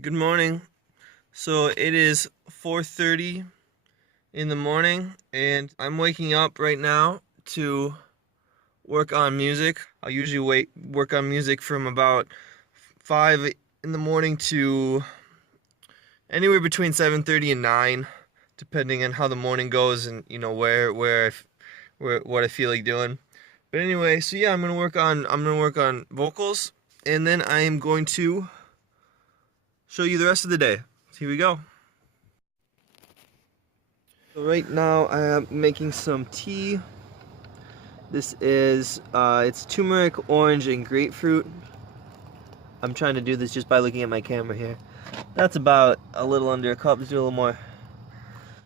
Good morning. So it is 4:30 in the morning and I'm waking up right now to work on music. I usually work on music from about 5 in the morning to anywhere between 7:30 and 9, depending on how the morning goes and where what I feel like doing. But anyway, so yeah, I'm going to work on vocals and then I am going to show you the rest of the day. So here we go. So right now I am making some tea. This is it's turmeric, orange, and grapefruit. I'm trying to do this just by looking at my camera here. That's about a little under a cup. Let's do a little more.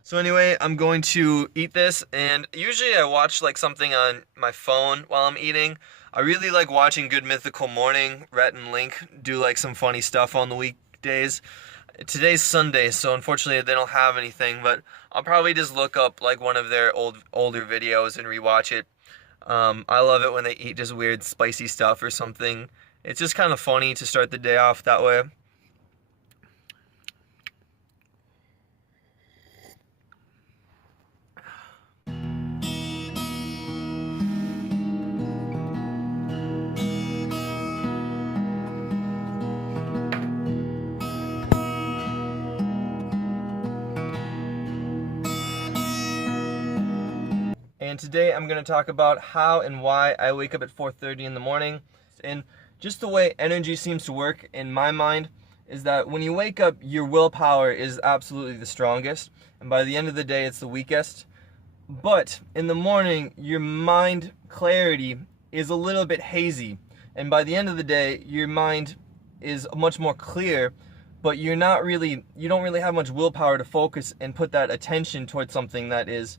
So anyway, I'm going to eat this, and usually I watch like something on my phone while I'm eating. I really like watching Good Mythical Morning. Rhett and Link do like some funny stuff on the weekdays. Today's Sunday, so unfortunately they don't have anything, but I'll probably just look up like one of their older videos and rewatch it. I love it when they eat just weird spicy stuff or something. It's just kind of funny to start the day off that way. And today I'm going to talk about how and why I wake up at 4:30 in the morning. And just the way energy seems to work in my mind is that when you wake up, your willpower is absolutely the strongest. And by the end of the day, it's the weakest. But in the morning, your mind clarity is a little bit hazy. And by the end of the day, your mind is much more clear, but you don't really have much willpower to focus and put that attention towards something that is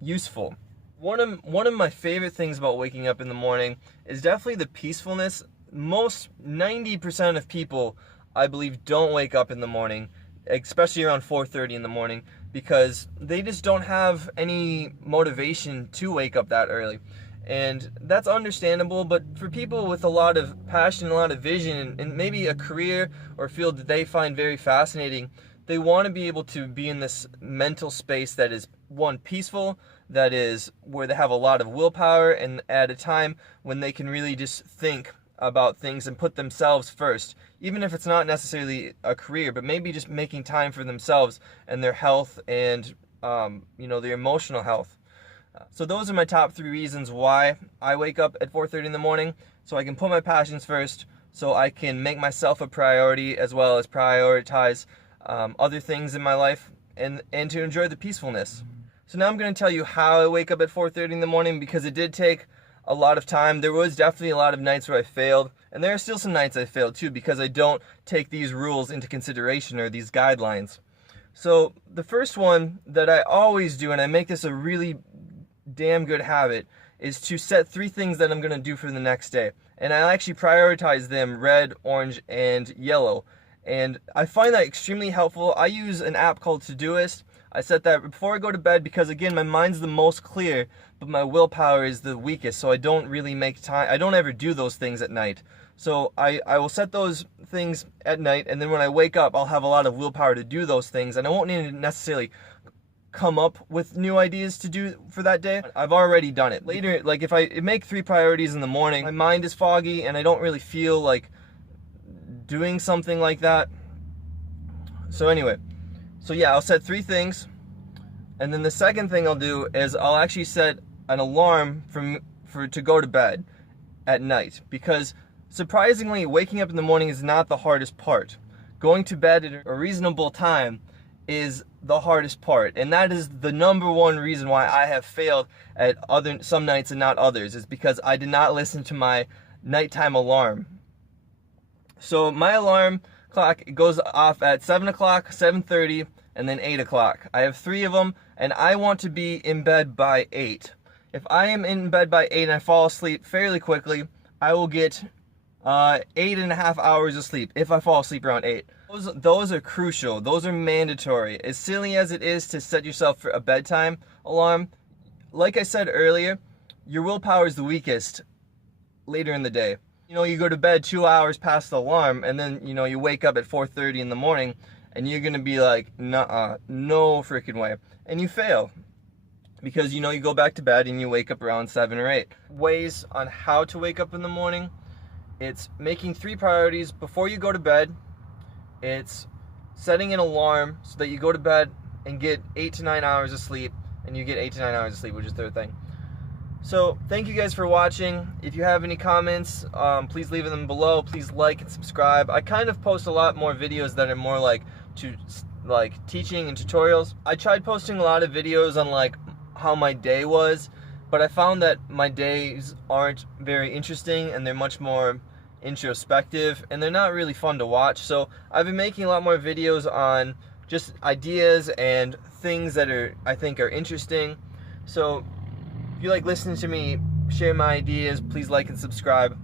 useful. One of my favorite things about waking up in the morning is definitely the peacefulness. Most 90% of people, I believe, don't wake up in the morning, especially around 4:30 in the morning, because they just don't have any motivation to wake up that early. And that's understandable, but for people with a lot of passion, a lot of vision, and maybe a career or field that they find very fascinating, they want to be able to be in this mental space that is, one, peaceful, that is where they have a lot of willpower, and at a time when they can really just think about things and put themselves first, even if it's not necessarily a career, but maybe just making time for themselves and their health and their emotional health. So those are my top 3 reasons why I wake up at 4:30 in the morning, so I can put my passions first, so I can make myself a priority as well as prioritize other things in my life and to enjoy the peacefulness. So now I'm going to tell you how I wake up at 4:30 in the morning, because it did take a lot of time. There was definitely a lot of nights where I failed, and there are still some nights I failed too, because I don't take these rules into consideration or these guidelines. So the first one that I always do, and I make this a really damn good habit, is to set 3 things that I'm going to do for the next day. And I actually prioritize them: red, orange, and yellow. And I find that extremely helpful. I use an app called Todoist. I set that before I go to bed because, again, my mind's the most clear, but my willpower is the weakest, so I don't really make time. I don't ever do those things at night. So I will set those things at night, and then when I wake up, I'll have a lot of willpower to do those things, and I won't need to necessarily come up with new ideas to do for that day. I've already done it. Later, like if I make 3 priorities in the morning, my mind is foggy, and I don't really feel like doing something like that. So anyway, yeah, I'll set 3 things, and then the second thing I'll do is I'll actually set an alarm to go to bed at night, because surprisingly, waking up in the morning is not the hardest part. Going to bed at a reasonable time is the hardest part, and that is the number 1 reason why I have failed at some nights and not others, is because I did not listen to my nighttime alarm. So my alarm clock goes off at 7 o'clock, 7:30, and then 8 o'clock. I have 3 of them, and I want to be in bed by 8. If I am in bed by 8 and I fall asleep fairly quickly, I will get 8.5 hours of sleep if I fall asleep around 8. Those are crucial. Those are mandatory. As silly as it is to set yourself for a bedtime alarm, like I said earlier, your willpower is the weakest later in the day. You know, you go to bed 2 hours past the alarm, and then, you know, you wake up at 4:30 in the morning, and you're gonna be like, nuh-uh, no freaking way. And you fail. Because, you know, you go back to bed and you wake up around 7 or 8. Ways on how to wake up in the morning. It's making 3 priorities before you go to bed. It's setting an alarm so that you go to bed and get 8 to 9 hours of sleep, and you get 8 to 9 hours of sleep, which is the third thing. So thank you guys for watching. If you have any comments, please leave them below. Please like and subscribe. I kind of post a lot more videos that are more like teaching and tutorials. I tried posting a lot of videos on like how my day was, but I found that my days aren't very interesting, and they're much more introspective, and they're not really fun to watch. So I've been making a lot more videos on just ideas and things that I think are interesting. So if you like listening to me share my ideas, please like and subscribe.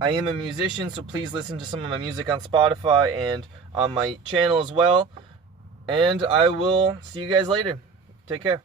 I am a musician, so please listen to some of my music on Spotify and on my channel as well. And I will see you guys later. Take care.